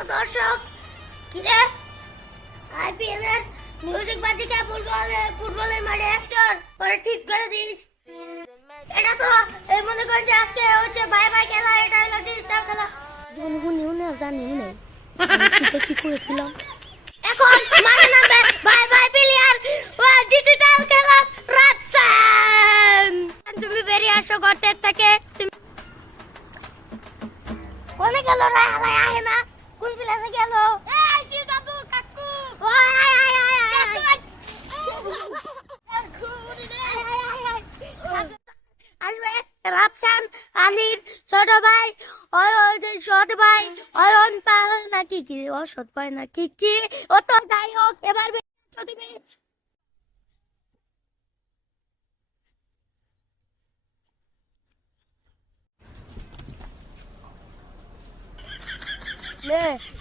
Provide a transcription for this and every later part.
প্রিয় দর্শক, কিরে আইপিএল এর মিউজিক বাজিকে ফুটবলের মাঠে পরে ঠিক করে দিস। এটা তো এই মনে করেন যে আজকে হচ্ছে বাই বাই খেলা, এটা হলো ডিজিটাল খেলা। জানিও না কি করেছিলাম। এখন মাঠে নামবে বাই বাই প্লেয়ার ও ডিজিটাল খেলা রাতসান। তুমি বেরিয়ে আসো গর্তের থেকে। কোনে গেল রে? হালাই আহে না, কোন প্লেয়ারে গেল? এই সি দাদু কাকু, ওই আসবে রাফসান আলীর ছোট ভাই, সৎ ভাই অয়ন পাল নাকি কি, ও সৎ ভাই নাকি কি, ও তো যাই হোক। এবার তুমি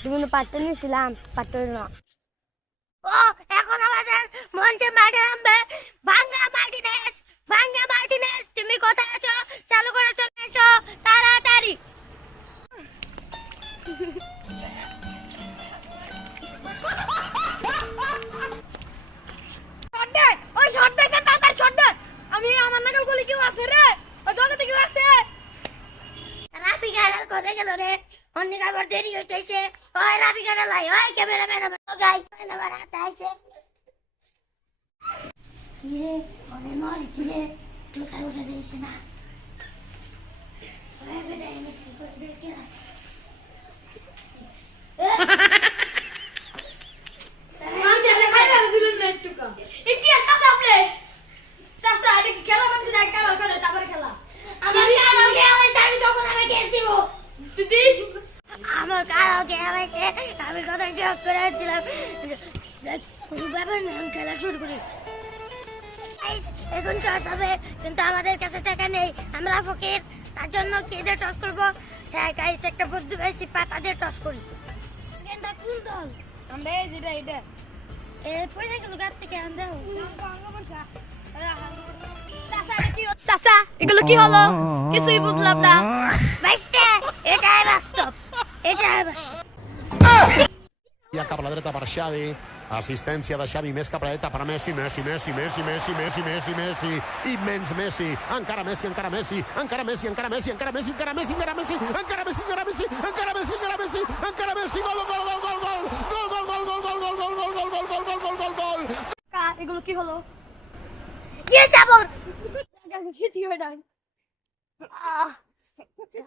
তুমি পারতে নিয়েছিলাম, পারতে না। ও এখন আমাদের মঞ্চে মাঠে নামবে ভাঙ্গা মার্টিনেজ। তুমি কোথায় আছো? চালু করে চলে এসো তাড়াতাড়ি। আমি আমার নাগাল গলি কেউ আছে রে? ওই জগতে কেউ আছে? রাবি গাড়াল কোথায় গেল রে? অনেক আবার দেরি হইতেছে। ওই রাবি গাড়াল আই, ওই ক্যামেরাম্যান আমার গাই আমার হাতে আইছে। কিরে অনেক নয়, কিরে চোখা উঠে দিয়েছে না। আমার কালকে হয়েছে, আমি কথা যোগ করেছিলাম খেলা শুরু করি। এখন টস হবে, কিন্তু আমাদের কাছে টাকা নেই, আমরা ফকির। তার জন্য কি দিয়ে টস করবো? হ্যাঁ গাইস, একটা বুদ্ধি পাইছি, পাতা দিয়ে টস করি। কোন দল? আমরা এই যেটা এটা পয়সা গেল গাছ থেকে আনতে। চাচা এগুলো কি হলো? কিছুই বুঝলাম না। এটাই বাস্তব। Ja cap a la dreta per Xavi, assistència de Xavi, més cap a la dreta per Messi, immens Messi, encara Messi, gol. এগুলো কি হলো? কি চাবর? কিছু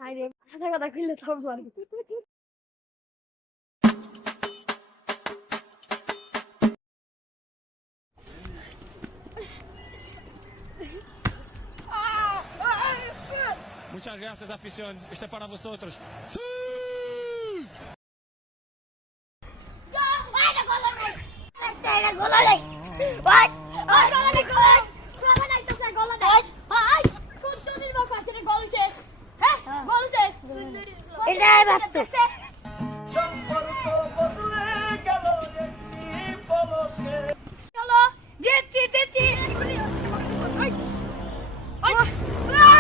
হয় না। আরে কথা খুললে তো বল। Muchas gracias, afición. Este es para vosotros. এটাই বাস্তব। Oh, no.